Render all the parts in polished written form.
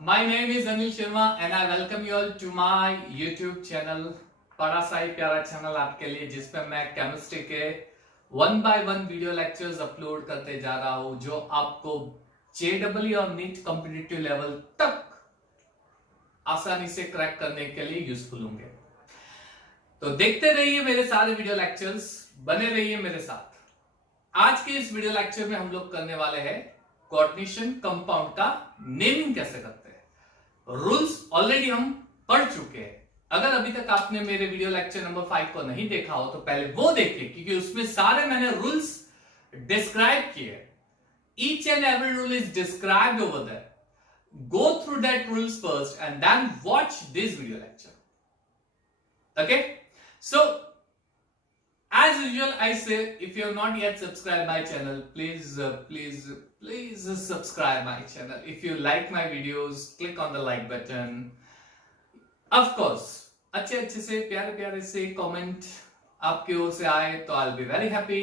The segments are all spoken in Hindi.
My name is Anil Sharma and I welcome you all to my YouTube channel बड़ा सा ही प्यारा चैनल आपके लिए जिसपे मैं केमिस्ट्री के 1 by 1 वीडियो लेक्चर्स अपलोड करते जा रहा हूं जो आपको JEE और नीट कॉम्पिटिटिव लेवल तक आसानी से क्रैक करने के लिए यूजफुल होंगे। तो देखते रहिए मेरे सारे वीडियो लेक्चर्स, बने रहिए मेरे साथ। आज के इस वीडियो लेक्चर में हम लोग करने वाले हैं कोऑर्डिनेशन कंपाउंड का नेमिंग कैसे करते हैं। रूल्स ऑलरेडी हम पढ़ चुके हैं। अगर अभी तक आपने मेरे वीडियो लेक्चर नंबर 5 को नहीं देखा हो तो पहले वो देखिए, क्योंकि उसमें सारे मैंने रूल्स डिस्क्राइब किए। Each and every rule is described over there. Go through that rules first and then watch this video lecture. Okay? So, as usual, I say, if you have not yet subscribed my channel, please subscribe my channel. If you like my videos, click on the like button. Of course, अच्छे से प्यारे से comment आपकी ओर से आए तो I'll be very happy.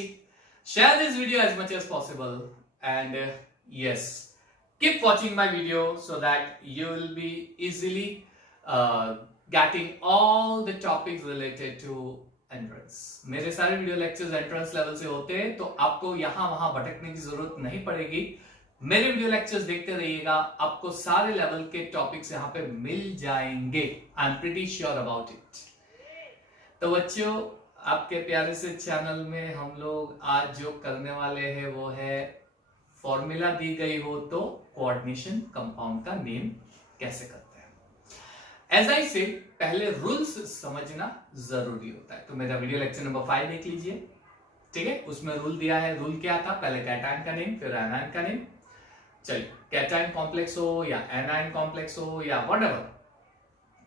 Share this video as much as possible and yes. Keep watching my video so that you will be easily getting all the topics related to entrance. मेरे सारे वीडियो लेक्चर्स एंट्रेंस लेवल से होते हैं, तो आपको यहाँ वहां भटकने की जरूरत नहीं पड़ेगी। मेरे वीडियो लेक्चर्स देखते रहिएगा, आपको सारे लेवल के टॉपिक्स यहाँ पे मिल जाएंगे। I am pretty sure about it. तो बच्चों, आपके प्यारे से चैनल में हम लोग आज जो करने वाले हैं वो है फॉर्मूला दी गई हो तो कोऑर्डिनेशन कंपाउंड का नेम कैसे करते हैं। एज आई से पहले रूल्स समझना जरूरी होता है। तो मेरा वीडियो लेक्चर नंबर 5 देख लीजिए, ठीक है। उसमें रूल दिया है। रूल क्या था? पहले कैटायन का नेम, फिर एनायन का नेम। चलिए, कैटायन कॉम्प्लेक्स हो या एनायन कॉम्प्लेक्स हो या व्हाटएवर,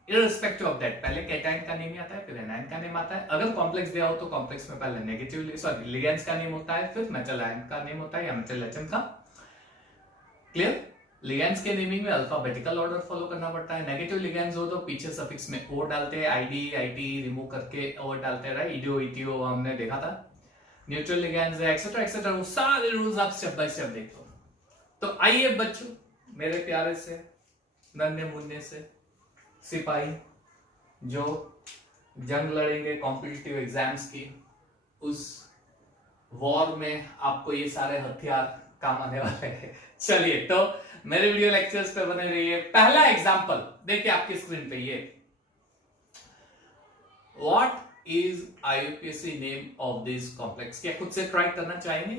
इररिस्पेक्टिव ऑफ दैट, पहले कैटायन का नेम आता है, फिर एनायन का नेम आता है। अगर कॉम्प्लेक्स दिया हो तो कॉम्प्लेक्स में पहले लिगेंड्स का नेम होता है, फिर मेटल आयन का नेम होता है या मेटल एटम का। क्लियर? लिगेंड्स के नेमिंग में अल्फाबेटिकल ऑर्डर फॉलो करना पड़ता है। नेगेटिव लिगेंड्स हो तो पीछे सफिक्स में ओ डालते हैं, आईडी आईटी रिमूव करके ओ डालते हैं, राइट। ईडीओ ईटीओ हमने देखा था। न्यूट्रल लिगेंड्स है, एक्सेट्रा एक्सेट्रा, वो सारे रूल्स आप स्टेप बाय स्टेप देख लो। तो आइए बच्चों, मेरे प्यारे से नन्हे मुन्ने से सिपाही जो जंग लड़ेंगे कॉम्पिटिटिव एग्जाम्स की, उस वॉर में आपको ये सारे हथियार काम आने वाले हैं। चलिए, तो मेरे वीडियो लेक्चर्स पे बने रहिए। पहला एग्जांपल देखिए आपकी स्क्रीन पे, ये what is IUPAC name of this complex. क्या खुद से ट्राई करना चाहेंगे?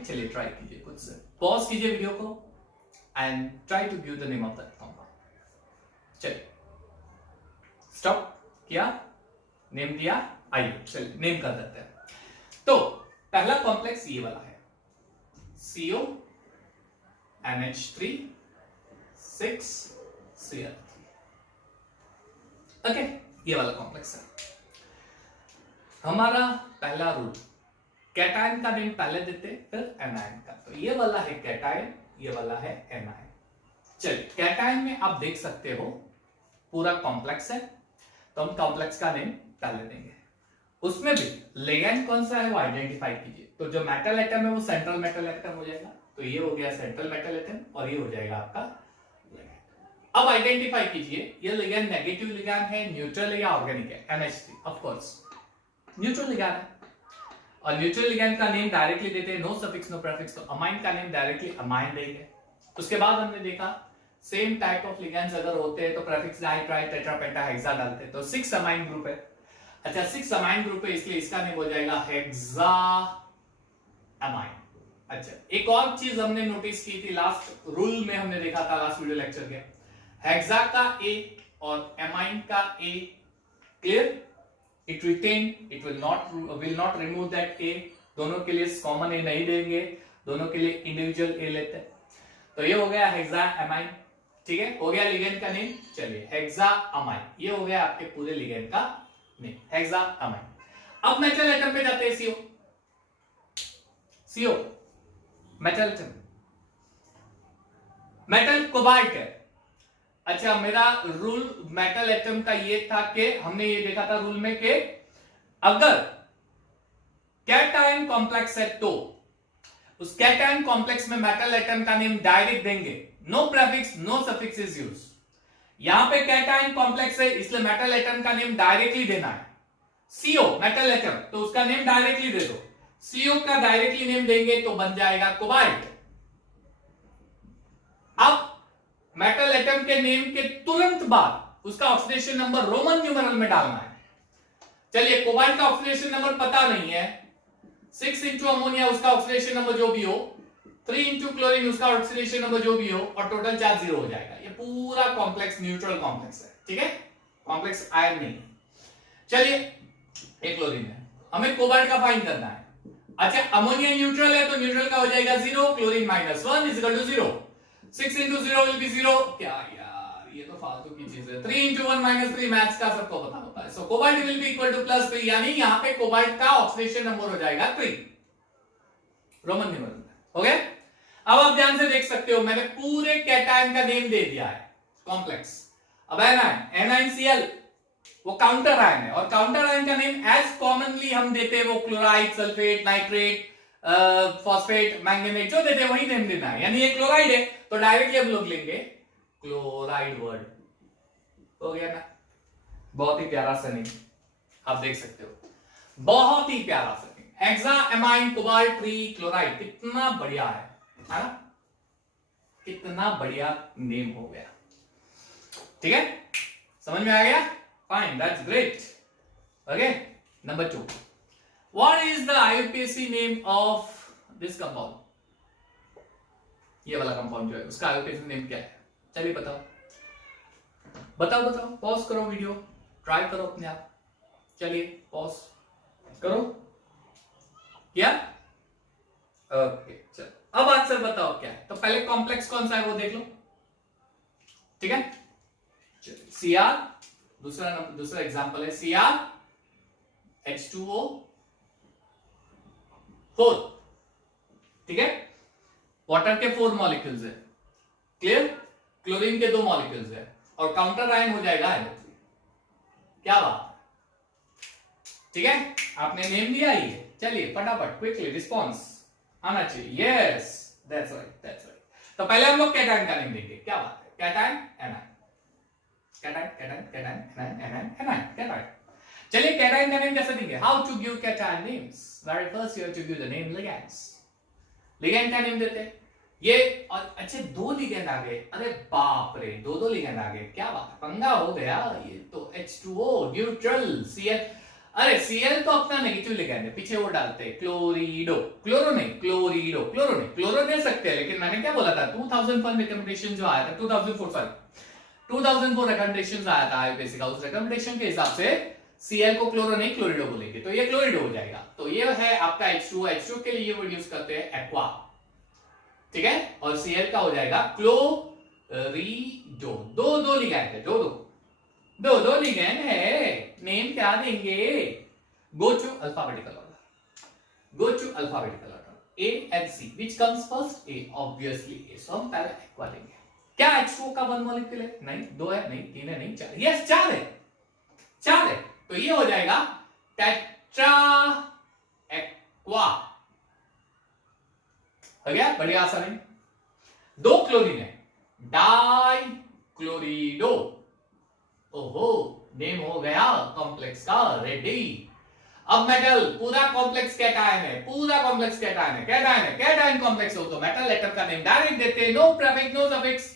चलिए ट्राई कीजिए खुद से। पॉज कीजिए वीडियो को and try to give the name of that compound. चलिए, स्टॉप किया, नेम दिया, आइए चलिए नेम कर देते हैं। तो पहला कॉम्प्लेक्स ये वाला है, CO NH3 6Cl3। ओके, ये वाला कॉम्प्लेक्स है। हमारा पहला रूल, कैटायन का नेम पहले देते फिर एनायन का। तो ये वाला है कैटायन, ये वाला है एनायन। चलिए, कैटायन में आप देख सकते हो पूरा कॉम्प्लेक्स है, तो हम कॉम्प्लेक्स का नेम पहले देंगे। उसमें भी लिगेंड कौन सा है वो आइडेंटिफाई कीजिए। तो जो मेटल एटम है वो सेंट्रल मेटल एटम हो जाएगा, तो ये हो गया सेंट्रल मेटल एटम और ये हो जाएगा आपका लिगेंड। अब आइडेंटिफाई कीजिए ये लिगेंड नेगेटिव लिगेंड है, न्यूट्रल है या ऑर्गेनिक है। NH3 of course neutral ligand है, और न्यूट्रल लिगेंड का नेम डायरेक्टली देते हैं, नो सफिक्स नो प्रीफिक्स। तो अमाइन का नेम डायरेक्टली अमाइन देंगे। उसके बाद हमने देखा सेम टाइप ऑफ लिगेंड्स अगर होते हैं तो प्रीफिक्स डाई ट्राई टेट्रा पेंटा हेक्सा डालते हैं। तो 6 अमाइन ग्रुप है। अच्छा, 6 अमाइन ग्रुप है, इसलिए इसका नेम हो जाएगा हेक्सा अमाइन। अच्छा, एक और चीज हमने नोटिस की थी लास्ट रूल में, हमने देखा था लास्ट वीडियो लेक्चर के, हेक्सा का ए और अमाइन का A, clear? It retain, it will not remove that A. दोनों के लिए कॉमन ए नहीं देंगे, दोनों के लिए इंडिविजुअल ए लेते हैं। तो ये हो गया हेक्सा अमाइन, ठीक है। हो गया लिगेंड का नेम। चलिए, हेक्सा अमाइन, ये हो गया आपके पूरे लिगेंड का नेम, हेक्सा अमाइन। अब मेटल एटम पे जाते हैं, CO metal atom, metal cobalt है। अच्छा, मेरा रूल मेटल एटम का ये था कि हमने ये देखा था रूल में कि अगर कैटायन कॉम्प्लेक्स है तो उस कैटायन कॉम्प्लेक्स में मेटल एटम का नेम डायरेक्ट देंगे, no prefix no suffix is use. यहां पे कैटायन कॉम्प्लेक्स है इसलिए मेटल एटम का नेम डायरेक्टली देना है। सीओ मेटल एटम, तो उसका नेम डायरेक्टली दे दो। सीओ का डायरेक्टली नेम देंगे तो बन जाएगा कोबाल्ट। अब मेटल एटम के नेम के तुरंत बाद उसका ऑक्सीडेशन नंबर रोमन न्यूमेरल में डालना है। चलिए, कोबाल्ट का ऑक्सीडेशन नंबर पता नहीं है, 6 इंटू अमोनिया उसका ऑक्सीडेशन नंबर जो भी हो, 3 इंटू क्लोरीन उसका ऑक्सीडेशन नंबर जो भी हो, और टोटल चार्ज 0 हो जाएगा। ये पूरा कॉम्प्लेक्स न्यूट्रल कॉम्प्लेक्स है, ठीक है, कॉम्प्लेक्स आयन नहीं। चलिए, एक क्लोरीन है, हमें कोबाल्ट का फाइंड करना है। अच्छा, अमोनिया न्यूट्रल है तो न्यूट्रल का हो जाएगा 0, chlorine -1 is equal to 0। 6 into 0 will be 0। क्या यार, ये तो फालतू की चीज है। 3 इंटू 1 -3 मैथ्स का सबको पता होता है। So cobalt will be equal to +3, यानी यहां पे कोबाल्ट का ऑक्सीडेशन नंबर हो जाएगा 3 रोमन न्यूमेरल में। हो गया? अब आप ध्यान से देख सकते हो, मैंने पूरे कैटायन का नेम दे दिया है कॉम्प्लेक्स। अब एनायन, NaCl वो काउंटर आयन है, और काउंटर आयन का नेम एज कॉमनली हम देते हैं वो chloride, sulphate, nitrate, phosphate, manganate जो देते हैं वही नेम देना है। यानी ये क्लोराइड है तो डायरेक्टली हम लोग लेंगे क्लोराइड वर्ड। हो गया ना? बहुत ही प्यारा सा नेम, आप देख सकते हो, बहुत ही प्यारा सा नेम, हेक्साएमाइन कोबाल्ट ट्री क्लोराइड। कितना बढ़िया है ना? कितना बढ़िया नेम हो गया। ठीक है, समझ में आ गया? Fine, that's great. Okay, number 2. What is the IUPAC name of this compound? ये वाला कंपाउंड जो है उसका IUPAC नेम क्या है? चलिए बताओ बताओ बताओ। पॉज करो वीडियो, ट्राई करो अपने आप। चलिए पॉज करो। क्या? ओके, चलो अब आंसर बताओ क्या है। तो पहले कॉम्प्लेक्स कौन सा है वो देख लो, ठीक है। Cr, दूसरा एग्जांपल है Cr H2O 4, ठीक है। वाटर के 4 मॉलिक्यूल्स है, क्लियर। क्लोरीन के 2 मॉलिक्यूल्स है, और काउंटर आयन हो जाएगा NO3। क्या बात, ठीक है। आपने नेम दिया ही है। चलिए फटाफट क्विकली रिस्पॉन्स आना चाहिए। Yes, that's right, that's right. तो पहले हम लोग कैटायन का नेम देंगे। क्या बात है, cation anion, cation cation cation anion anion cation. चलिए कैटायन का नेम कैसे देंगे? How to give cation names? Very first you have to give the name ligands. Ligand का नेम देते हैं ये, और अच्छे 2 लिगेंड आ गए। अरे बाप रे, 2 लिगेंड आ गए, क्या बात है, पंगा हो गया ये तो। H2O न्यूट्रल, Cl, अरे Cl तो अपना नेगेटिव लिगेंड है, पीछे वो डालते हैं क्लोरिडो, क्लोरो नहीं, क्लोरिडो, क्लोरो नहीं, क्लोरो दे सकते हैं, लेकिन मैंने क्या बोला था, 2001 रिकमेंडेशन जो आया था, 2004 रिकमेंडेशन आया था IUPAC का, उस रिकमेंडेशन के हिसाब से Cl को क्लोरो नहीं क्लोरिडो बोलेंगे, तो ये क्लोरिडो हो जाएगा। तो ये है आपका H2O, H2O के लिए ये यूज करते हैं एक्वा, ठीक है, और Cl का हो जाएगा क्लोरिडो। 2 लिगेंड है, 2 लिगेंड है, नेम क्या देंगे? Go to alphabetical order, go to alphabetical order, A and C, which comes first? A, obviously A, so हम पहले एक्वा लेंगे। क्या H2O का 1 मॉलिक्यूल है? नहीं। 2 है? नहीं। 3 है? नहीं। 4, यस 4 है, 4 है, तो ये हो जाएगा टेट्रा एक्वा। हो गया, बढ़िया आसान है। 2 क्लोरीन है, डाई क्लोरिडो। ओहो, नेम हो गया कॉम्प्लेक्स का रेडी। अब मेटल, पूरा कॉम्प्लेक्स कैटायन है, पूरा कॉम्प्लेक्स कैटायन है, कैटायन है, कैटायन कॉम्प्लेक्स हो तो मेटल एटम का नेम डायरेक्ट देते हैं, नो प्रीफिक्स नो सफिक्स,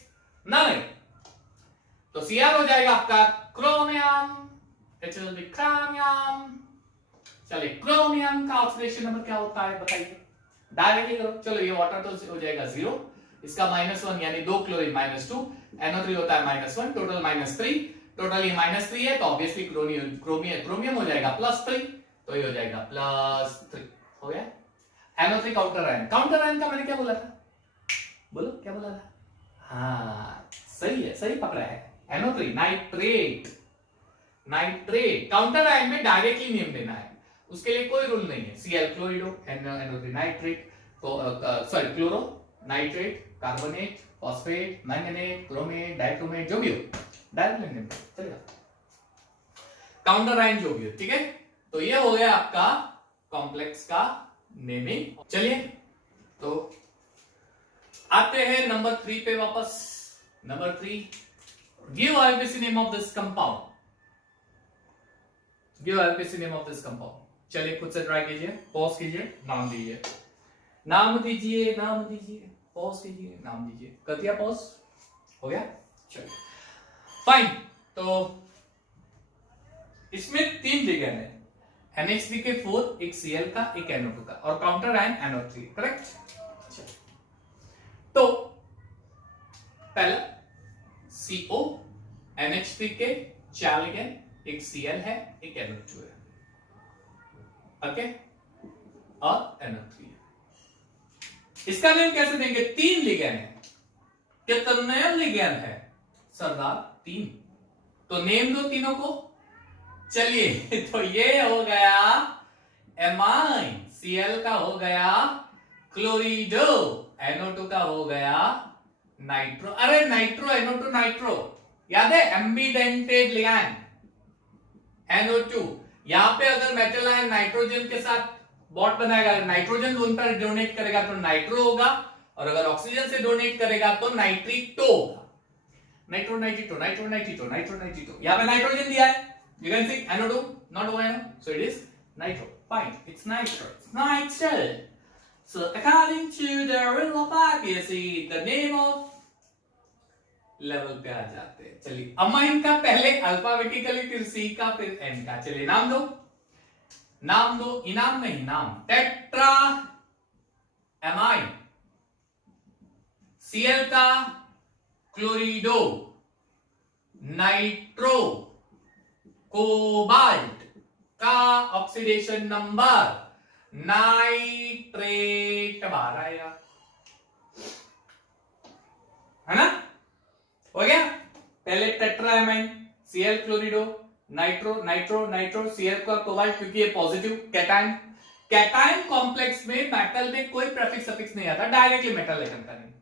नहीं। तो Cr हो जाएगा आपका chromium, it will B chromium. चलिए, क्रोमियम का ऑक्सीडेशन नंबर क्या होता है बताइए, डायरेक्टली करो। चलो, ये वाटर तो हो जाएगा 0, इसका -1 यानी 2 क्लोरीन -2, NO3 होता है -1, टोटल -3, टोटल ये -3 है तो ऑब्वियसली क्रोमियम हो जाएगा +3, तो ये हो जाएगा +3। हो गया। NO3 counter ion, counter ion का मैंने क्या बोला था, बोलो क्या बोला था? हाँ सही है, सही पकड़ा है। NO3 nitrate, nitrate counter ion में डायरेक्टली नेम देना है, उसके लिए कोई रूल नहीं है। Cl क्लोरिडो, NO3 nitrate, sorry chloro, nitrate, carbonate, phosphate, manganate, chromate, dichromate, जो भी हो डायरेक्टली नेम चलेगा, काउंटर आयन जो भी हो, ठीक है। तो ये हो गया आपका कॉम्प्लेक्स का नेमिंग। चलिए तो आते हैं नंबर 3 पे वापस। Number 3, give IPC name of this compound. Give IPC name of this compound. चलिए खुद से ट्राई कीजिए, पॉज कीजिए, नाम दीजिए, नाम दीजिए, नाम दीजिए, पॉज कीजिए, नाम दीजिए। कर दिया पॉज? हो गया? चलिए फाइन। तो इसमें 3 लिगेंड है, NH3K4, एक Cl का, एक NO2 का, और काउंटर आयन NO3, करेक्ट? तो पहला CO, NH3K, 4 लिगेंड, एक Cl है, एक NO2 है, ओके, और NO3 है। इसका नेम कैसे देंगे? 3 लिगेंड है। कितने लिगेंड है सरदार? 3। तो नेम दो तीनों को। चलिए तो ये हो गया एमाइन, Cl का हो गया क्लोरिडो, NO2 का हो गया नाइट्रो। अरे नाइट्रो, NO2 नाइट्रो, याद है? Ambidentate ligand NO2। यहां पे अगर मेटल आयन नाइट्रोजन के साथ बॉन्ड बनाएगा, नाइट्रोजन लोन पर डोनेट करेगा तो नाइट्रो होगा, और अगर ऑक्सीजन से डोनेट करेगा तो नाइट्रिटो होगा। Nitro nitrito, nitro nitrito, nitro nitrito. यहां पे नाइट्रोजन दिया है, you can see NO2 not ONO, so it is nitro. Fine, it's nitro, it's nitro. So according to the rule of IPSC, the name of level पे आ जाते हैं। चलिए अमाइन का पहले अल्फाबेटिकली, फिर C का, फिर N का। चलिए नाम दो, नाम दो, इनाम नहीं नाम। टेट्रा एमाइन, Cl का क्लोरिडो, नाइट्रो, कोबाल्ट का ऑक्सीडेशन नंबर नाइट्रेट बाहर आएगा, है ना? हो गया? पहले tetraamine, Cl chlorido, nitro, nitro, nitro, Cl का कोबाल्ट, क्योंकि ये पॉजिटिव कैटायन। कैटायन कॉम्प्लेक्स में मेटल में कोई प्रीफिक्स सफिक्स नहीं आता, डायरेक्टली मेटल एटम का नहीं।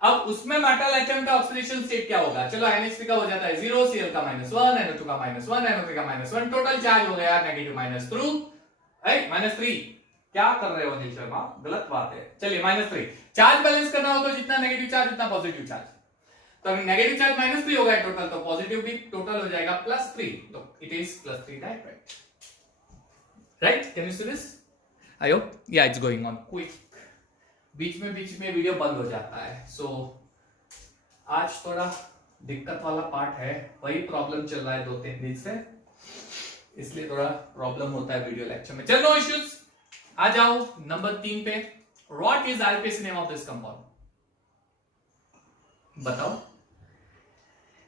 अब उसमें मेटल एटम का ऑक्सीडेशन स्टेट क्या होगा? चलो NH3 का हो जाता है 0, Cl का -1, NO2 का -1, NO3 का -1, टोटल चार्ज हो गया नेगेटिव -3। क्या कर रहे हो अनिल शर्मा? गलत बात है। चलिए -3। चार्ज बैलेंस करना हो तो जितना नेगेटिव चार्ज उतना पॉजिटिव चार्ज। तो अगर नेगेटिव चार्ज -3 हो गया टोटल, तो पॉजिटिव भी टोटल हो जाएगा +3, तो it is +3 direct. Right? Can you see this? I hope या इट्स गोइंग ऑन क्विक। बीच में वीडियो बंद हो जाता है, सो आज थोड़ा दिक्कत वाला पार्ट है, वही प्रॉब्लम चल रहा है 2-3 दिन से, इसलिए थोड़ा प्रॉब्लम होता है वीडियो लेक्चर में। चलो नो इश्यूज, आ जाओ नंबर 3 पे। What is IPC name of this compound? बताओ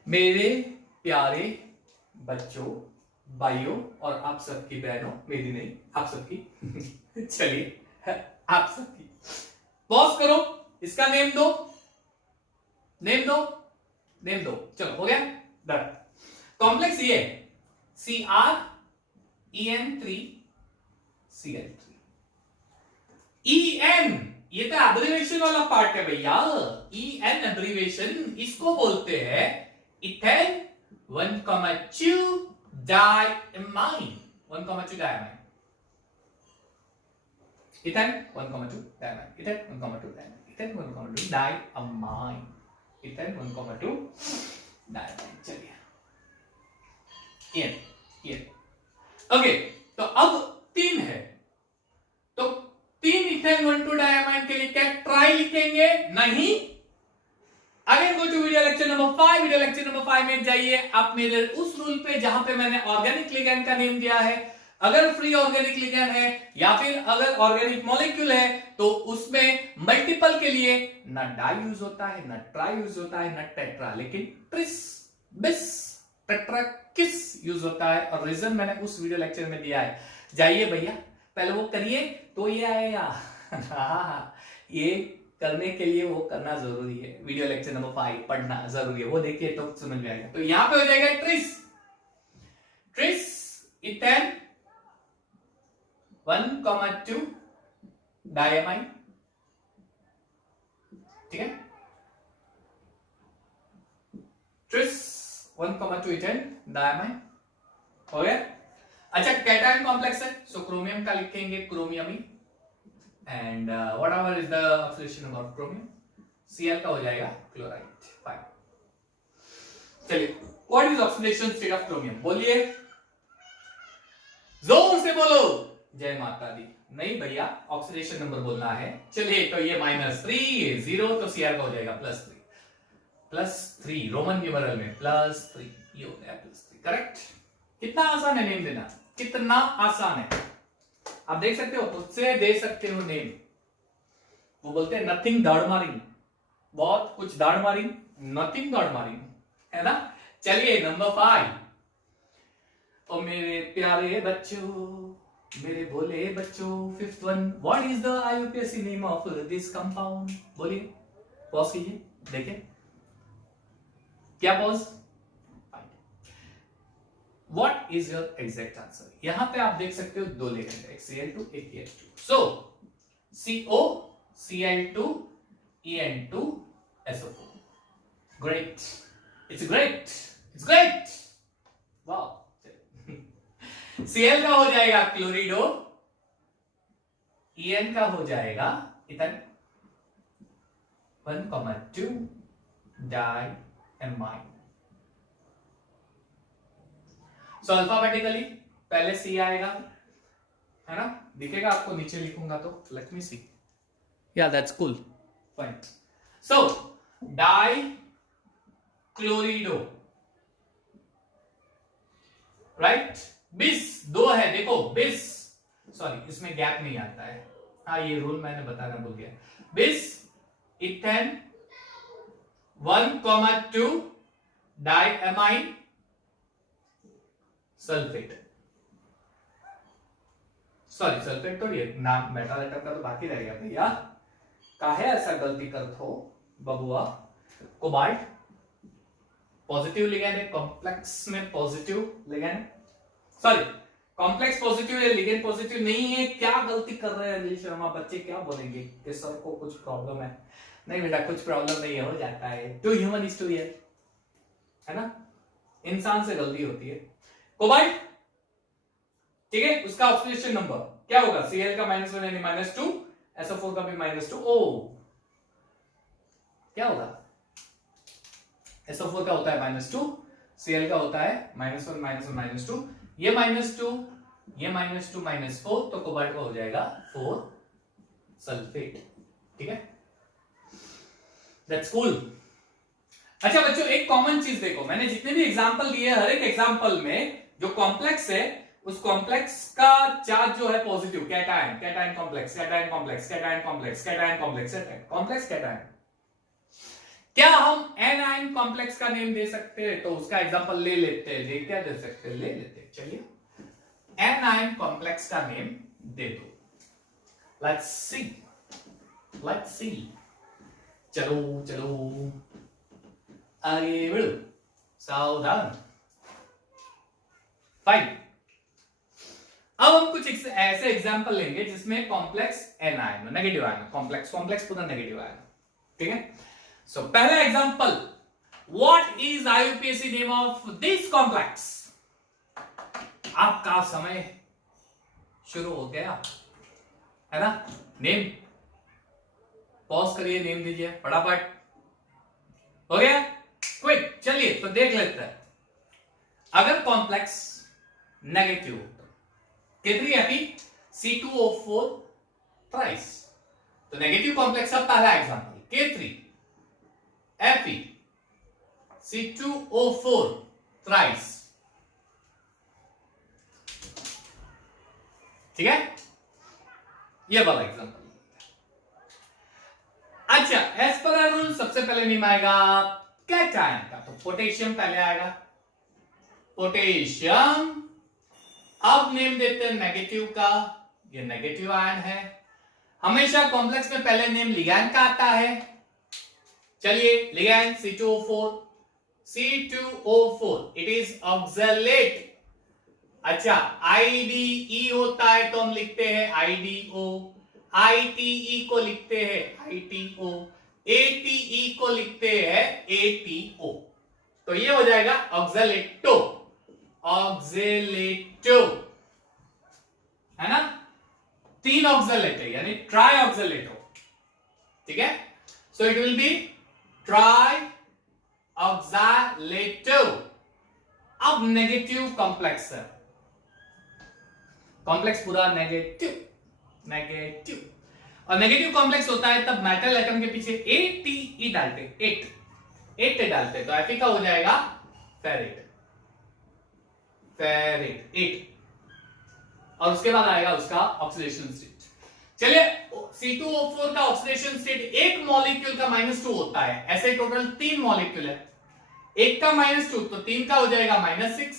मेरे प्यारे बच्चों, भाइयों और आप सबकी बहनों, मेरी नहीं आप सबकी चलिए आप सबकी, पॉज करो, इसका नेम दो, नेम दो, नेम दो। चलो हो गया, डन। कॉम्प्लेक्स ये CrEn3 Cl3। En ये तो एब्रिविएशन वाला पार्ट है भैया। En एब्रिविएशन इसको बोलते हैं ethane 1,2 diamine. 1,2 diamine, ethane 1,2 diamine, ethane 1,2 diamine, ethane 1,2 diamine, ethane 1,2 diamine. चलिए ओके, तो अब 3 है, तो 3 इथेन 1,2 डायमाइन के लिए क्या ट्राई लिखेंगे? नहीं। Again go to video lecture number 5। Video lecture number 5 में जाइए आप मेरे उस रूल पे जहां पे मैंने ऑर्गेनिक लिगैंड का नेम दिया है। अगर फ्री ऑर्गेनिक लिगैंड है या फिर अगर ऑर्गेनिक मॉलिक्यूल है तो उसमें मल्टीपल के लिए ना डाई यूज होता है, ना ट्राई यूज होता है, ना टेट्रा, लेकिन ट्रिस, बिस, टेट्रा, किस यूज होता है। और रीजन मैंने उस वीडियो लेक्चर में दिया है, जाइए भैया पहले वो करिए तो ये आएगा। ये करने के लिए वो करना जरूरी है, वीडियो लेक्चर नंबर 5 पढ़ना जरूरी है, वो देखिए तो समझ में आएगा। तो यहां पे हो जाएगा ट्रिस, ट्रिस इथेन 1,2 डायमाइन, ठीक है, ट्रिस 1,2 इथेन डायमाइन हो गया। अच्छा कैटायन कॉम्प्लेक्स है, सो क्रोमियम का लिखेंगे क्रोमियमी and whatever is the oxidation number of chromium, Cl का हो जाएगा क्लोराइड। फाइन, चलिए what is oxidation state of chromium, बोलिए जोर से बोलो, जय माता दी। नहीं भैया, ऑक्सीडेशन नंबर बोलना है। चलिए तो ये -3, ये 0, तो Cl का हो जाएगा +3 रोमन न्यूमरल में +3, ये हो गया +3। करेक्ट। कितना आसान है नेम देना, कितना आसान है। आप देख सकते हो, खुद से दे सकते हो नेम। वो बोलते हैं नथिंग दाड़ मारिंग, बहुत कुछ दाड़ मारिंग, नथिंग दाड़ मारिंग, है ना। चलिए नंबर 5, ओ मेरे प्यारे बच्चों, मेरे भोले बच्चों, 5th one, what is the IUPAC name of this compound, बोलिए। पॉज कीजिए, देखिए क्या pause. What is your exact answer. यहां पे आप देख सकते हो दो लिगेंड, एक Cl2 एक EH2, so CO Cl2 En2 SO4। Great, it's great, it's great, wow. Cl का हो जाएगा क्लोरिडो, En का हो जाएगा इथन 1,2 डाई एमाइन। सो अल्फाबेटिकली पहले C आएगा, है ना, दिखेगा आपको, नीचे लिखूंगा तो late me see, yeah that's cool, fine. So di chlorido, right. Bis 2 है, देखो बिस, सॉरी इसमें गैप नहीं आता है, हाँ ये रूल मैंने बताना भूल गया। बिस ethane 1,2 diamine sulphate, sorry sulphate तो ये नाम मेटा लेटर का तो बाकी रहेगा भैया, काहे ऐसा गलती करत हो बबुआ। कोबाल्ट पॉजिटिव लिगेंड है, कॉम्प्लेक्स में positive ligand, sorry complex positive है, लिगेंड पॉजिटिव नहीं है। क्या गलती कर रहे हैं अनिल शर्मा, बच्चे क्या बोलेंगे कि सर को कुछ प्रॉब्लम है। नहीं बेटा, कुछ प्रॉब्लम नहीं है, हो जाता है, to human is to hear, है ना, इंसान से गलती होती है। कोबाल्ट, ठीक है, उसका ऑक्सीडेशन नंबर क्या होगा, Cl का -1 यानी -2, SO4 का भी -2, ओ क्या होगा, SO4 का होता है -2, Cl का होता है -1 -2, ये -2 ये -2 -4, तो कोबाल्ट का हो जाएगा 4 सल्फेट, ठीक है, दैट्स कूल। अच्छा बच्चों, एक कॉमन चीज देखो, मैंने जितने भी एग्जांपल दिए, हर एक एग्जांपल में जो कॉम्प्लेक्स है, उस कॉम्प्लेक्स का चार्ज जो है positive, cation, cation complex, cation complex, cation complex, cation complex, complex cation. क्या हम एनायन कॉम्प्लेक्स का नेम दे सकते हैं, तो उसका एग्जांपल ले लेते हैं, क्या दे सकते हैं, ले लेते हैं। चलिए एनायन कॉम्प्लेक्स का नेम दे दो, लेट्स सी, लेट्स सी, चलो चलो आगे बढ़ो, सावधान। फाइन, अब हम कुछ ऐसे एग्जांपल लेंगे जिसमें complex anion, negative ion, complex complex पूरा नेगेटिव आयन, ठीक है। सो पहला example, what is IUPAC name of this complex. आपका समय शुरू हो गया, है ना, नेम पॉज करिए, नेम दीजिए फटाफट, हो गया क्विक। चलिए तो देख लेते हैं, अगर कॉम्प्लेक्स नेगेटिव K3Fe2O4 थ्राइस, तो नेगेटिव कॉम्प्लेक्स का पहला एग्जांपल K3Fe2O4 थ्राइस, ठीक है, ये वाला एग्जांपल। अच्छा, एज पर रूल सबसे पहले नेम आएगा कैटायन का, तो पोटेशियम पहले आएगा, पोटेशियम। अब नेम देते हैं नेगेटिव का, ये नेगेटिव आयन है। हमेशा कॉम्प्लेक्स में पहले नेम लिगैंड का आता है। चलिए ligand C2O4 it is oxalate. अच्छा, IDE होता है तो हम लिखते हैं IDO, ITE को लिखते हैं ITO, ATE को लिखते हैं ATO, तो ये हो जाएगा ऑक्सलेटो, ऑक्सलेटो, है ना। तीन ऑक्सलेटो यानी ट्राई ऑक्सलेटो, ठीक है। So it will B try ऑक्सलेटो। अब नेगेटिव कॉम्प्लेक्स है, कॉम्प्लेक्स पूरा नेगेटिव, नेगेटिव, और नेगेटिव कॉम्प्लेक्स होता है तब मेटल एटम के पीछे ATE डालते, 8 डालते, तो Fe का हो जाएगा फेरेट, फेरेट 8, और उसके बाद आएगा उसका ऑक्सीडेशन स्टेट। चलिए, C2O4 का ऑक्सीडेशन स्टेट एक मॉलिक्यूल का -2 होता है, ऐसे टोटल 3 मॉलिक्यूल है, एक का -2 तो 3 का हो जाएगा -6,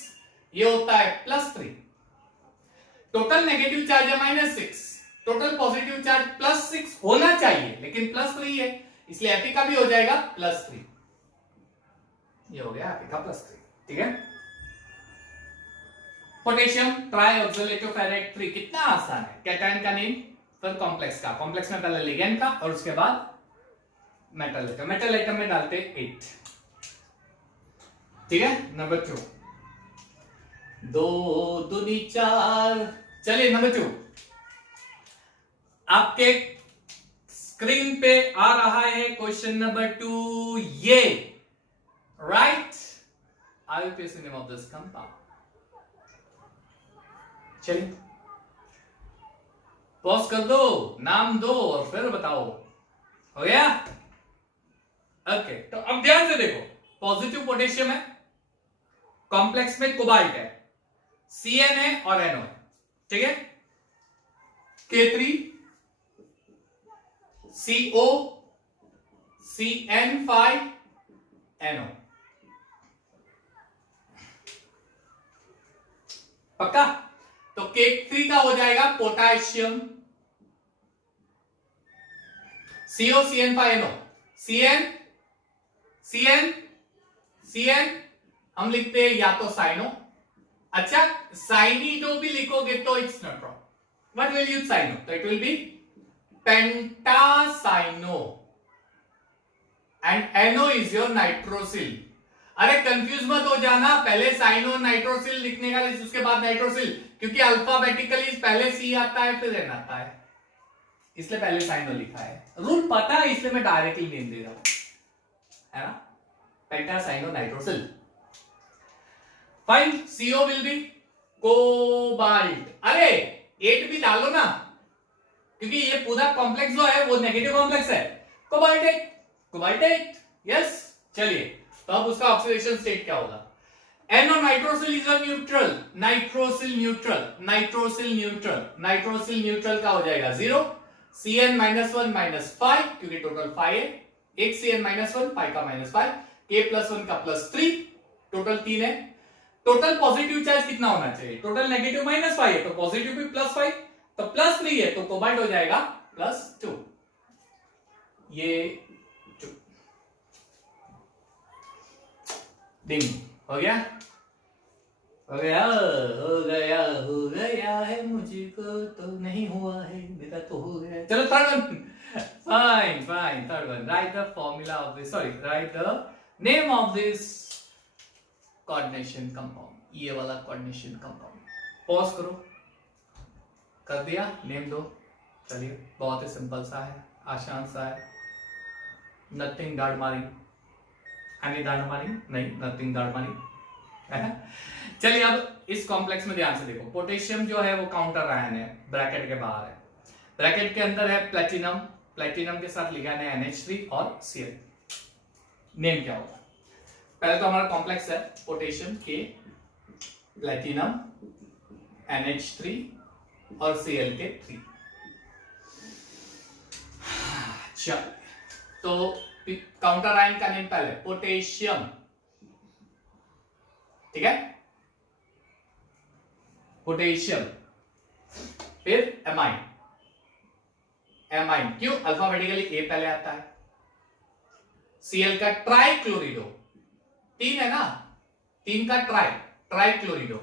ये होता है +3। टोटल नेगेटिव चार्ज है -6, टोटल पॉजिटिव चार्ज +6 होना चाहिए, लेकिन +3 है, इसलिए Fe का भी हो जाएगा +3। ये हो गया Fe का +3, ठीक है। पोटेशियम ट्राईऑक्सलेटो फेरेट 3 कितना आसान है, कैटायन का नेम, फिर कॉम्प्लेक्स का, कॉम्प्लेक्स में पहले लिगेंड का और उसके बाद मेटल एटम, मेटल एटम में डालते 8, ठीक है। नंबर 2, 2 दूनी 4। चलिए नंबर 2, आपके स्क्रीन पे आ रहा है क्वेश्चन नंबर 2, ये right. I will place the name of this compound. चलिए पॉज कर दो, नाम दो और फिर बताओ, हो गया? ओके, तो अब ध्यान से देखो, पॉजिटिव पोटेशियम है, कॉम्प्लेक्स में कोबाल्ट है, Cn है और NO है, ठीक है। K3 CO CN5 NO, पक्का? तो K3 का हो जाएगा potassium, COCN5NO, CN CN CN हम लिखते हैं या तो साइनो, अच्छा साइनिडो भी लिखोगे तो it's not wrong, what will use cyano, तो it will be pentacyano and NO is your nitrosyl. अरे कंफ्यूज मत हो जाना, पहले साइनो नाइट्रोसिल लिखने का, उसके बाद नाइट्रोसिल, क्योंकि अल्फाबेटिकली पहले C आता है फिर N आता है, इसलिए पहले साइनो लिखा है, रूल पता है, इसलिए मैं डायरेक्टली नेम दे रहा हूं, है ना, pentacyano nitrosyl. Fine, CO will be cobalt, अरे 8 भी डालो ना, क्योंकि ये पूरा कॉम्प्लेक्स जो है वो नेगेटिव कॉम्प्लेक्स है, कोबाल्ट 8, कोबाल्ट 8, यस। चलिए, तो अब उसका ऑक्सीडेशन स्टेट क्या होगा, NO nitrosyl is a neutral, nitrosyl neutral, nitrosyl neutral, nitrosyl neutral का हो जाएगा 0, Cn -1 -5, क्योंकि टोटल 5 है, एक Cn -1 5 का -5, K +1 का +3, टोटल 3 है। टोटल पॉजिटिव चार्ज कितना होना चाहिए, टोटल नेगेटिव -5 है तो पॉजिटिव भी +5, तो +3 है तो कोबाल्ट हो जाएगा +2, ये 2 डिंग हो गया, हो गया, हो गया, हो गया है, मुझको तो नहीं हुआ है, मेरा तो हो गया। चलो third one, fine fine, third one, right the formula of this, sorry right the name of this coordination compound, ये वाला कोऑर्डिनेशन कंपाउंड। पॉज करो, कर दिया, नेम दो। चलिए, बहुत ही सिंपल सा है, आसान सा है, nothing dart Maring, any dart Maring नहीं, नथिंग डार्ट मारिंग। चलिए अब इस कॉम्प्लेक्स में ध्यान से देखो, पोटेशियम जो है वो काउंटर आयन है, ब्रैकेट के बाहर है, ब्रैकेट के अंदर है प्लेटिनम, प्लेटिनम के साथ लिगांड है NH3 और Cl। नेम क्या होगा, पहले तो हमारा कॉम्प्लेक्स है पोटेशियम के, प्लेटिनम, NH3 और Cl के 3। चल, तो काउंटर आयन का नेम पहले पोटेशियम, ठीक है, पोटेशियम, फिर एमाइन, एमाइन क्यों, अल्फाबेटिकली A पहले आता है, Cl का ट्राइक्लोरिडो, 3 है ना, 3 का ट्राइक्लोरिडो।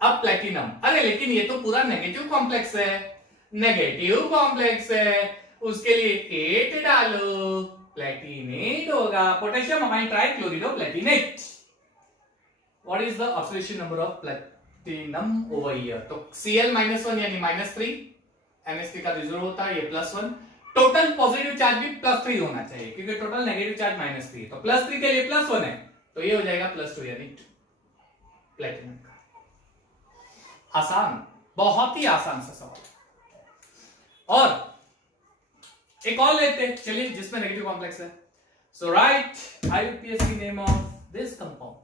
अब प्लेटिनम, अरे लेकिन ये तो पूरा नेगेटिव कॉम्प्लेक्स है, नेगेटिव कॉम्प्लेक्स है, उसके लिए 8 डालो, प्लेटिनेट होगा, potassium amine trichlorido platinate. What is the oxidation number of platinum over here, तो Cl -1 यानी -3, NH3 का रिजर्व होता है, ये +1। टोटल पॉजिटिव चार्ज भी +3 होना चाहिए क्योंकि टोटल नेगेटिव चार्ज -3 है, तो +3 के लिए +1 है, तो ये हो जाएगा +2 यानी 2 प्लेटिनम का। आसान, बहुत ही आसान सा सवाल। और एक और लेते हैं, चलिए, जिसमें नेगेटिव कॉम्प्लेक्स है। So write IUPAC name of this compound.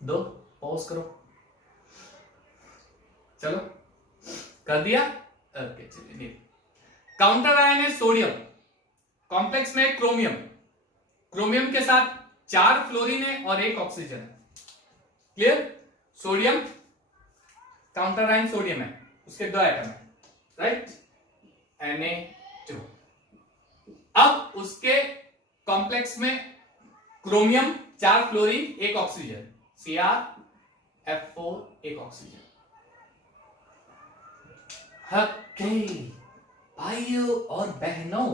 दो पॉज करो, चलो कर दिया। ओके चलिए, काउंटर आयन है सोडियम, कॉम्प्लेक्स में क्रोमियम, क्रोमियम के साथ 4 फ्लोरीन है और 1 ऑक्सीजन है। Clear? Sodium counter ion sodium है, उसके 2 एटम है, राइट, Na2। अब उसके कॉम्प्लेक्स में chromium 4 fluorine 1 oxygen, CrF4 1 oxygen. भाइयों और बहनों,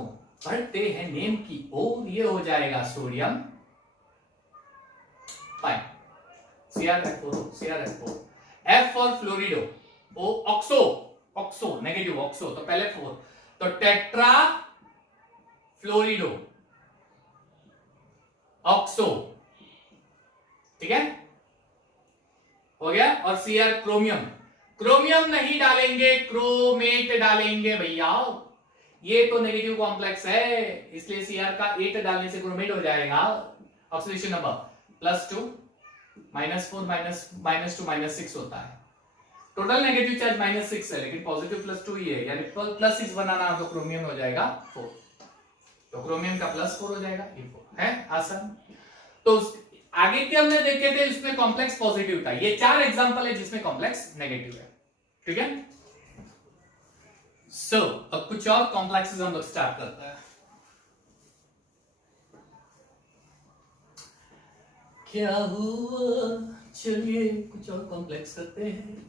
बढ़ते हैं नेम की ओर, ये हो जाएगा sodium fine, CrF4 F for fluorido, O oxo negative oxo, तो पहले 4, तो टेट्रा फ्लोरिडो ऑक्सो, ठीक है, हो गया। और Cr क्रोमियम, क्रोमियम नहीं डालेंगे, क्रोमेट डालेंगे भैया, ये तो नेगेटिव कॉम्प्लेक्स है, इसलिए Cr का 8 डालने से क्रोमेट हो जाएगा। ऑक्सीडेशन नंबर +2 -4 -2 -6 होता है। टोटल नेगेटिव चार्ज -6 है, लेकिन पॉजिटिव +2 ही है, यानी +6 बनाना तो क्रोमियम हो जाएगा 4, तो क्रोमियम का +4 हो जाएगा, ये 4 है। आसान। तो आगे के हमने देखे थे, इसमें कॉम्प्लेक्स पॉजिटिव था, ये 4 एग्जांपल है जिसमें कॉम्प्लेक्स नेगेटिव है, ठीक है। सो अब कुछ और कॉम्प्लेक्सेस हम लोग स्टार्ट करते हैं। क्या हुआ, चलिए कुछ और कॉम्प्लेक्स करते हैं।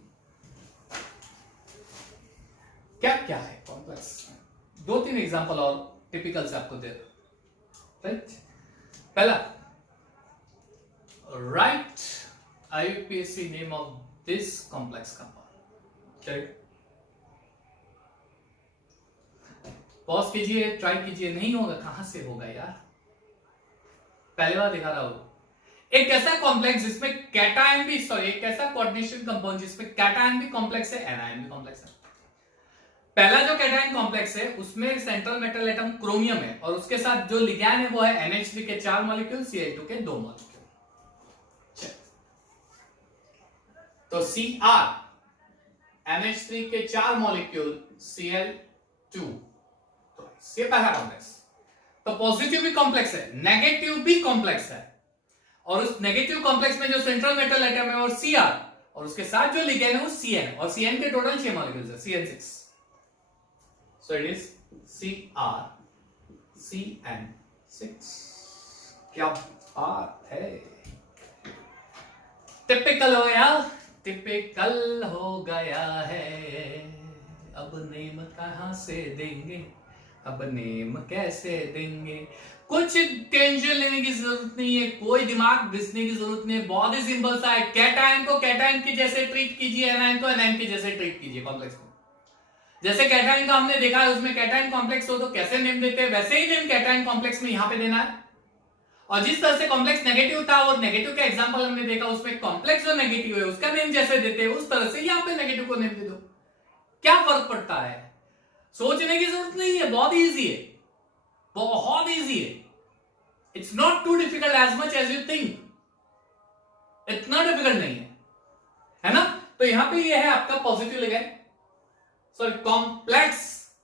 क्या क्या है कॉम्प्लेक्स, 2-3 एग्जांपल और टिपिकल से आपको दे दो, राइट। पहला, right IUPAC name of this complex compound. चलिए पॉज कीजिए, ट्राई कीजिए, नहीं होगा कहां से होगा यार, पहले बार दिखा रहा हूं। एक ऐसा कॉम्प्लेक्स जिसमें कैटायन भी, एक ऐसा कोऑर्डिनेशन कंपाउंड जिसमें कैटायन भी कॉम्प्लेक्स है, एनायन भी कॉम्प्लेक्स है। पहला जो कैटायन कॉम्प्लेक्स है उसमें सेंट्रल मेटल एटम क्रोमियम है और उसके साथ जो लिगैंड है वो है NH3 के 4 मॉलिक्यूल, Cl2 के 2 मॉलिक्यूल। तो Cr NH3 के 4 मॉलिक्यूल, Cl2, तो ये पहला कॉम्प्लेक्स। तो पॉजिटिव भी कॉम्प्लेक्स है, नेगेटिव भी कॉम्प्लेक्स है, और उस नेगेटिव कॉम्प्लेक्स में जो सेंट्रल मेटल एटम है और Cr, और उसके साथ जो लिगैंड है वो Cn, और Cn के टोटल 6 मॉलिक्यूल्स है, CN6। So it is CrCN6। क्या बात है, टिपिकल हो गया, टिपिकल हो गया है। अब नेम कहां से देंगे, अब नेम कैसे देंगे, कुछ टेंशन लेने की जरूरत नहीं है, कोई दिमाग घिसने की जरूरत नहीं है, बहुत ही सिंपल सा है। कैटायन को कैटायन के जैसे ट्रीट कीजिए, एनायन को एनायन के जैसे ट्रीट कीजिए कॉम्प्लेक्स को। जैसे कैटायन का हमने देखा है, उसमें कैटायन कॉम्प्लेक्स हो तो कैसे नेम देते हैं, वैसे ही नेम कैटायन कॉम्प्लेक्स में यहां पे देना है। और जिस तरह से कॉम्प्लेक्स नेगेटिव था और नेगेटिव का एग्जांपल हमने देखा, उसमें कॉम्प्लेक्स जो नेगेटिव है उसका नेम जैसे देते हैं उस तरह से यहां पे नेगेटिव को नेम दे दो, क्या फर्क पड़ता है, सोचने की जरूरत नहीं है, बहुत इजी है, बहुत इजी है। It's not too difficult as much as you think, इतना डिफिकल्ट नहीं है ना। तो यहां पे ये है आपका positive ligand, sorry complex,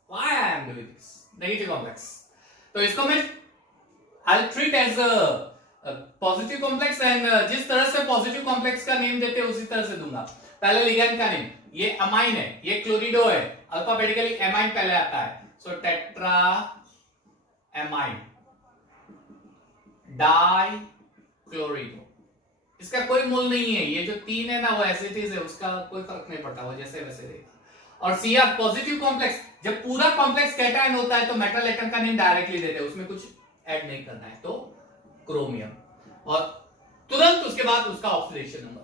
why I am doing this, negative complex. तो इसको मैं I'll treat as a positive complex and जिस तरह से पॉजिटिव कॉम्प्लेक्स का नेम देते हैं उसी तरह से दूंगा। पहले लिगैंड का नेम, ये अमाइन है, ये क्लोरिडो है, अल्फाबेटिकली एमाइन पहले आता है, सो टेट्रा एमाइन डाई क्लोरिडो। इसका कोई मूल नहीं है, ये जो 3 है ना वो एसिटीज है, उसका कोई फर्क नहीं पड़ता, वो जैसे वैसे रहेगा। और Cr पॉजिटिव कॉम्प्लेक्स, जब पूरा कॉम्प्लेक्स कैटायन होता है तो मेटल एटम का नेम डायरेक्टली देते हैं, उसमें कुछ ऐड नहीं करना है, तो क्रोमियम, और तुरंत उसके बाद उसका ऑक्सीडेशन नंबर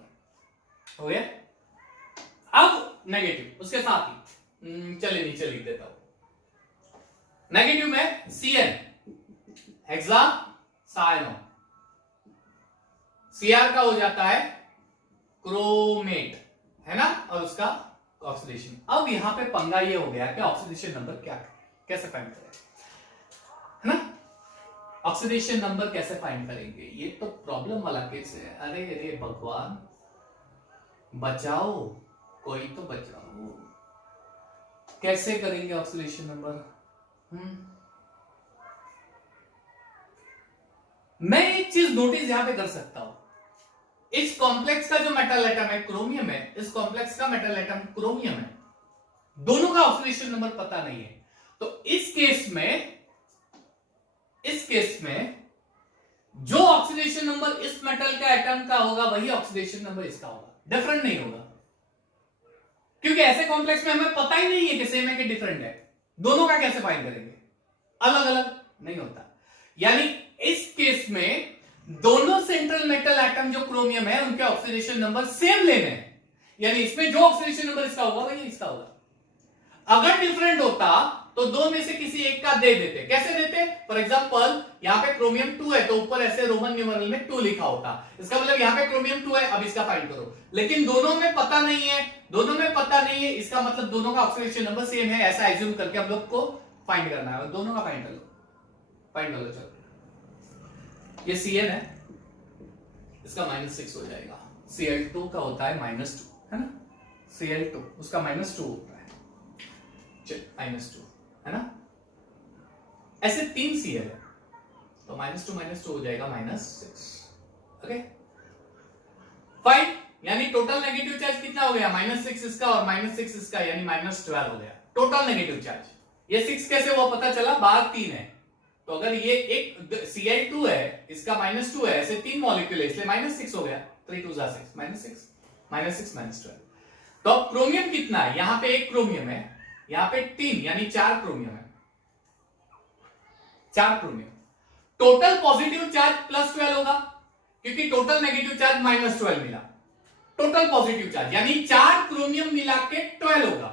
हो गया। अब नेगेटिव उसके साथ ही चलिए नीचे लिख देता हूं। नेगेटिव में Cn हेक्सासायनो, Cr का हो जाता है क्रोमेट, है ना, और उसका ऑक्सीडेशन। अब यहां पे पंगा ये हो गया कि ऑक्सीडेशन नंबर क्या कैसे फाइंड करें, है ना, ऑक्सीडेशन नंबर कैसे फाइंड करेंगे, ये तो प्रॉब्लम वाला केस है। अरे अरे भगवान बचाओ, कोई तो बचाओ, कैसे करेंगे ऑक्सीडेशन नंबर। मैं एक चीज नोटिस यहां पे कर सकता हूं, इस कॉम्प्लेक्स का जो मेटल एटम है क्रोमियम है, इस कॉम्प्लेक्स का मेटल एटम क्रोमियम है, दोनों का ऑक्सीडेशन नंबर पता नहीं है। तो इस केस में जो ऑक्सीडेशन नंबर इस मेटल का एटम का होगा वही ऑक्सीडेशन नंबर इसका होगा, डिफरेंट नहीं होगा, क्योंकि ऐसे कॉम्प्लेक्स में हमें पता ही नहीं है कि सेम है कि डिफरेंट है। दोनों का कैसे फाइंड करेंगे, अलग अलग नहीं होता। यानी इस केस में दोनों सेंट्रल मेटल एटम जो क्रोमियम है उनके ऑक्सीडेशन नंबर सेम लेने हैं, यानी इसमें जो ऑक्सीडेशन नंबर इसका होगा वही इसका होगा। अगर डिफरेंट होता तो दो में से किसी एक का दे देते। कैसे देते, फॉर एग्जांपल यहां पे क्रोमियम 2 है तो ऊपर ऐसे रोमन न्यूमरल में 2 लिखा होता, इसका मतलब यहां पे क्रोमियम 2 है, अब इसका फाइंड करो। लेकिन दोनों में पता नहीं है, इसका मतलब दोनों का ऑक्सीडेशन नंबर सेम है, ऐसा एज्यूम करके हम लोग को फाइंड करना है। दोनों का फाइंड कर लो चलो। ये Cn है, इसका -6 हो जाएगा। Cl2 का होता है -2, है ना, Cl2 उसका -2 होता है, चल -2, है ना। ऐसे 3 Cl है तो -2 हो जाएगा -6। ओके फाइन, यानी टोटल नेगेटिव चार्ज कितना हो गया, -6 इसका और -6 इसका, यानी -12 हो गया टोटल नेगेटिव चार्ज। ये 6 कैसे हुआ पता चला, बाहर 3 है, तो अगर ये एक Cl2 है, इसका -2 है, ऐसे 3 मॉलिक्यूल है, इसलिए -6 हो गया। 3 2 6 -6 -12। तो अब क्रोमियम कितना है, यहां पे एक क्रोमियम है, यहां पे 3 यानी 4 क्रोमियम है, 4 क्रोमियम। टोटल पॉजिटिव चार्ज +12 होगा, क्योंकि टोटल नेगेटिव चार्ज -12 मिला। टोटल पॉजिटिव चार्ज यानी 4 क्रोमियम मिला के 12 होगा,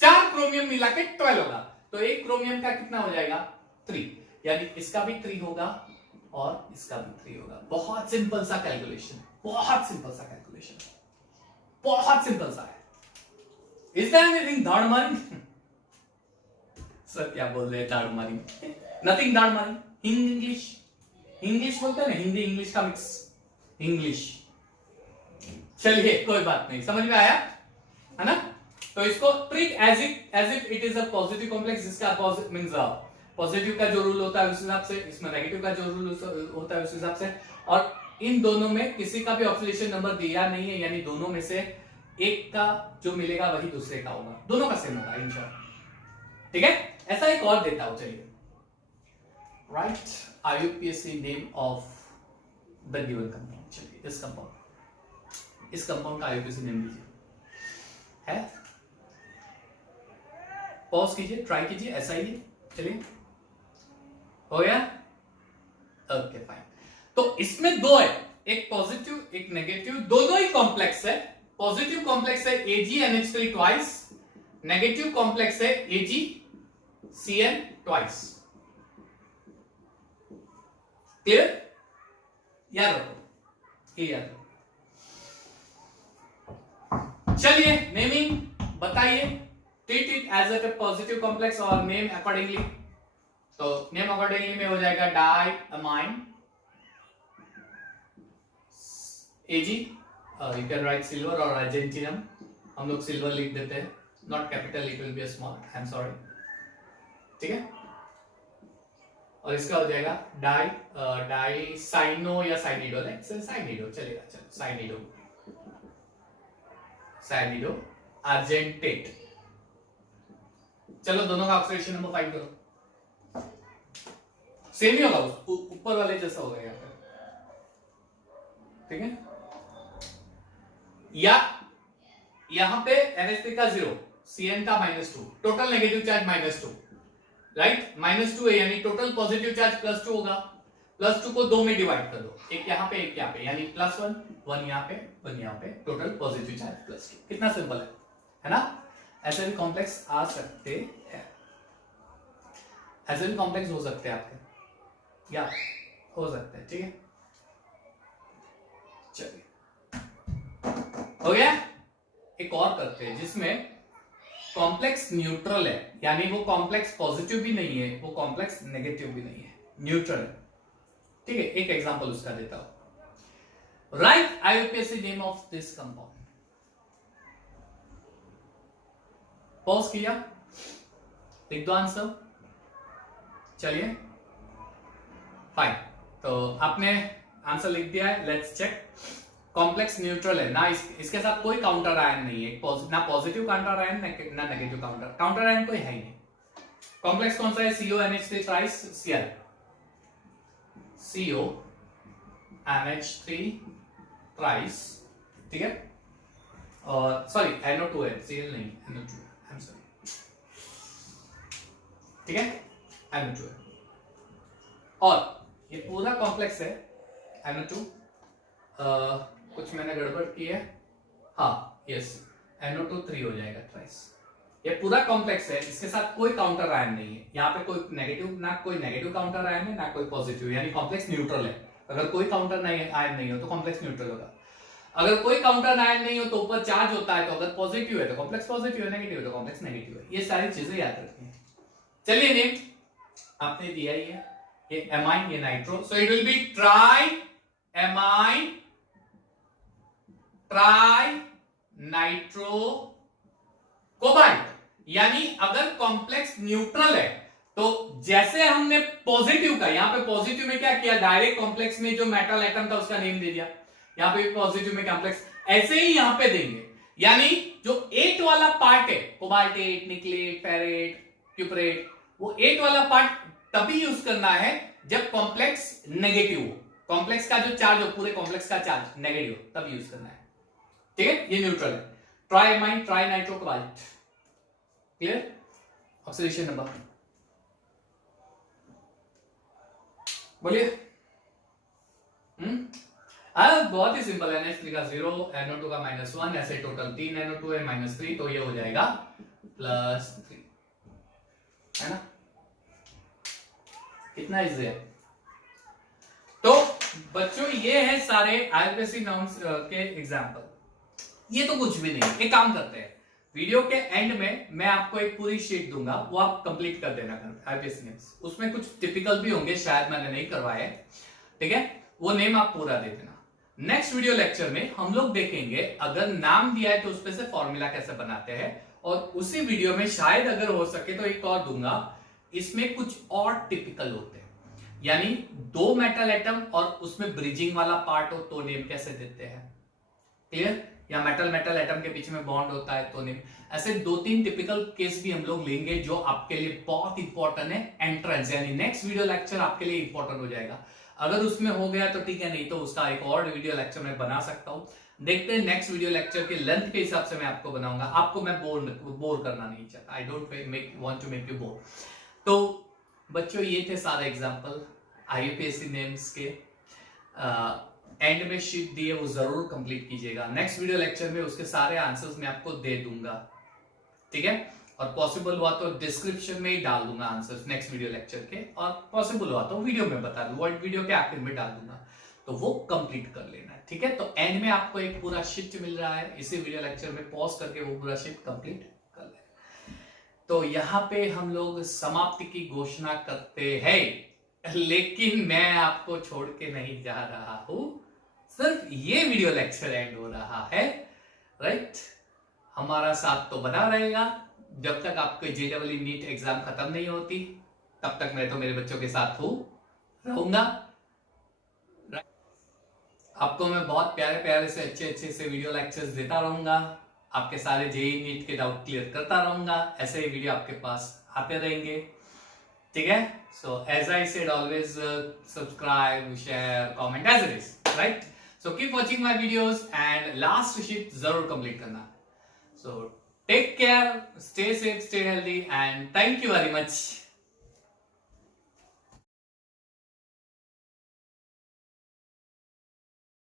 4 क्रोमियम मिला के 12 होगा। तो एक क्रोमियम का कितना हो जाएगा, 3, यानी इसका भी 3 होगा और इसका भी 3 होगा। बहुत सिंपल सा कैलकुलेशन, बहुत सिंपल सा है। इज देयर एनीथिंग दाड़ मारी? सर क्या बोल रहे हैं दाड़ मारी? नथिंग दाड़ मारी। इंग्लिश बोलते हैं ना, हिंदी इंग्लिश का मिक्स इंग्लिश। चलिए कोई बात नहीं, समझ में आया, है ना। तो इसको treat as if it is a positive complex, जिसका मींस पॉजिटिव का जो रूल होता है उस हिसाब से, इसमें नेगेटिव का जो रूल होता है उस हिसाब से, और इन दोनों में किसी का भी ऑक्सीडेशन नंबर दिया नहीं है, यानी दोनों में से एक का जो मिलेगा वही दूसरे का होगा, दोनों का सेम होगा इन शॉर्ट। ठीक है, ऐसा एक और देता हूं, चलिए right IUPAC name of the given compound. चलिए इस कंपाउंड का IUPAC नेम लीजिए, है, पॉज कीजिए, ट्राई कीजिए, ऐसा ही है। चलिए हो गया, ओके फाइन। तो इसमें दो है, एक पॉजिटिव एक नेगेटिव, दोनों ही कॉम्प्लेक्स है। पॉजिटिव कॉम्प्लेक्स है AgNH3 ट्वाइस, नेगेटिव कॉम्प्लेक्स है AgCN ट्वाइस। क्लियर, याद रखो, याद रखो। चलिए नेमिंग बताइए, treat it as a positive complex और नेम अकॉर्डिंगली। तो नेम अकॉर्डिंगली में हो जाएगा diammine Ag, you can write silver और अर्जेंटिनम, हम लोग सिल्वर लिख देते हैं, not capital, it will be small, I am sorry, ठीक है। और इसका हो जाएगा डाइसाइनो या साइनिडो, साइनिडो चलेगा, चलो साइनिडो अर्जेंटेट। चलो दोनों का ऑक्सीडेशन नंबर फाइंड करो, सेम ही होगा, ऊपर वाले जैसा होगा यहाँ पे, ठीक है। या यहां पे NH3 का 0, Cn का -2, टोटल नेगेटिव चार्ज -2, राइट, -2 है, यानी टोटल पॉजिटिव चार्ज +2 होगा। +2 को 2 में डिवाइड कर दो, एक यहां पे एक यहां पे, यानी +1, 1 यहां पे 1 यहां पे, टोटल पॉजिटिव चार्ज +2। कितना सिंपल है ना। ऐसे भी कॉम्प्लेक्स आ सकते हैं, ऐसे भी कॉम्प्लेक्स हो सकते हैं आपके, या हो सकते हैं। ठीक है, चलिए हो गया। एक और करते हैं जिसमें कॉम्प्लेक्स न्यूट्रल है, यानी वो कॉम्प्लेक्स पॉजिटिव भी नहीं है, वो कॉम्प्लेक्स नेगेटिव भी नहीं है, न्यूट्रल है। ठीक है, एक एग्जांपल उसका देता हूं। Right IUPAC name of this compound. Pause किया, लिख दो आंसर। चलिए फाइन, तो आपने आंसर लिख दिया है। Let's check. कॉम्प्लेक्स न्यूट्रल है ना, इसके साथ कोई काउंटर आयन नहीं है, ना पॉजिटिव काउंटर आयन ना नेगेटिव काउंटर आयन कोई है ही नहीं। कॉम्प्लेक्स कौन सा है? CONH3 thrice Cl, CONH3 thrice, ठीक है। और सॉरी NO2 है, Cl नहीं, NO2 है, आई एम सॉरी, ठीक है, NO2 है। और ये पूरा कॉम्प्लेक्स है NO2, कुछ मैंने गड़बड़ की है, हाँ यस, NO2 3 हो जाएगा ट्राइस। ये पूरा कॉम्प्लेक्स है, इसके साथ कोई काउंटर आयन नहीं है, यहाँ पे कोई नेगेटिव, ना कोई नेगेटिव काउंटर आयन है, ना कोई पॉजिटिव, यानी कॉम्प्लेक्स न्यूट्रल है। अगर कोई काउंटर आयन नहीं हो तो कॉम्प्लेक्स न्यूट्रल होगा। अगर कोई काउंटर आयन नहीं हो तो ऊपर चार्ज होता है, तो अगर पॉजिटिव है तो कॉम्प्लेक्स पॉजिटिव है, नेगेटिव है तो कॉम्प्लेक्स नेगेटिव है। ये सारी चीजें याद रखनी है। चलिए नेम आपने दिया ही है, ये एमाइन, ये nitro, so it will B try amine tri nitro cobalt. यानी अगर कॉम्प्लेक्स न्यूट्रल है तो जैसे हमने पॉजिटिव का, यहां पे पॉजिटिव में क्या किया, डायरेक्ट कॉम्प्लेक्स में जो मेटल एटम था उसका नेम दे दिया, यहां पे पॉजिटिव में कॉम्प्लेक्स, ऐसे ही यहां पे देंगे। यानी जो 8 वाला पार्ट है, कोबाल्ट 8, निकलेट, फेरेट, क्यूपरेट, वो 8 वाला पार्ट तभी यूज करना है जब कॉम्प्लेक्स नेगेटिव हो, कॉम्प्लेक्स का जो चार्ज हो, पूरे कॉम्प्लेक्स का चार्ज नेगेटिव हो, तब यूज करना है। ठीक है, ये न्यूट्रल है। Try amine tri nitro cobalt, clear. Oxidation number बोलिए। बहुत ही सिंपल है, NH3 का 0, NO2 का -1, ऐसे टोटल 3 NO2 है, -3, तो ये हो जाएगा +3, है ना। कितना इजी है। तो बच्चों ये है सारे आईयूपीएसी नाउन्स के एग्जांपल। ये तो कुछ भी नहीं। एक काम करते हैं, वीडियो के एंड में मैं आपको एक पूरी शीट दूंगा, वो आप कंप्लीट कर देना आईयूपीएसी नेम्स। उसमें कुछ टिपिकल भी होंगे, शायद मैंने नहीं करवाए, ठीक है, वो नेम आप पूरा दे देना। नेक्स्ट वीडियो लेक्चर में हम लोग देखेंगे अगर नाम दिया है तो उसमें से फॉर्मूला कैसे बनाते हैं, और उसी वीडियो में शायद अगर हो सके तो एक और दूंगा, इसमें कुछ और टिपिकल होते हैं, यानी 2 मेटल एटम और उसमें ब्रिजिंग वाला पार्ट हो तो नेम कैसे देते हैं, क्लियर। या मेटल मेटल एटम के बीच में बॉन्ड होता है तो नेम। ऐसे 2-3 टिपिकल केस भी हम लोग लेंगे जो आपके लिए बहुत इंपॉर्टेंट है एंट्रेंस, यानी नेक्स्ट वीडियो लेक्चर आपके लिए इंपॉर्टेंट हो जाएगा। अगर उसमें हो गया तो ठीक है, नहीं तो उसका एक और वीडियो लेक्चर मैं बना सकता हूं। देखते हैं नेक्स्ट वीडियो लेक्चर के लेंथ के हिसाब से मैं आपको बनाऊंगा। आपको मैं बोर करना नहीं चाहता, I don't want to make you bore. तो बच्चों ये थे सारे एग्जांपल आईयूपीएसी नेम्स के। एंड में शीट दी है, वो जरूर कंप्लीट कीजिएगा। नेक्स्ट वीडियो लेक्चर में उसके सारे आंसर्स मैं आपको दे दूंगा, ठीक है, और पॉसिबल हुआ तो डिस्क्रिप्शन में ही डाल दूंगा आंसर्स नेक्स्ट वीडियो लेक्चर के, और पॉसिबल हुआ तो वीडियो में बता दूंगा, वीडियो के आखिर में डाल दूंगा, तो वो कंप्लीट कर लेना है, ठीक है। तो एंड में आपको एक पूरा शीट मिल रहा है, इसी वीडियो लेक्चर में पॉज करके वो पूरा शीट कंप्लीट कर लेना। तो यहाँ पे हम लोग समाप्ति की घोषणा करते हैं, लेकिन मैं आपको छोड़ के नहीं जा रहा हूं, सिर्फ ये वीडियो लेक्चर एंड हो रहा है, राइट। हमारा साथ तो बना रहेगा जब तक आपके JEE नीट एग्जाम खत्म नहीं होती, तब तक मैं तो मेरे बच्चों के साथ रहूंगा। आपको मैं बहुत प्यारे प्यारे से अच्छे से वीडियो लेक्चर्स देता रहूंगा, आपके सारे JEE नीट के डाउट क्लियर करता रहूंगा, ऐसे ही वीडियो आपके पास आते रहेंगे, ठीक है। So as I said always subscribe, share, comment as it is, right. So keep watching my videos and last sheet जरूर complete करना। So take care, stay safe, stay healthy and thank you very much.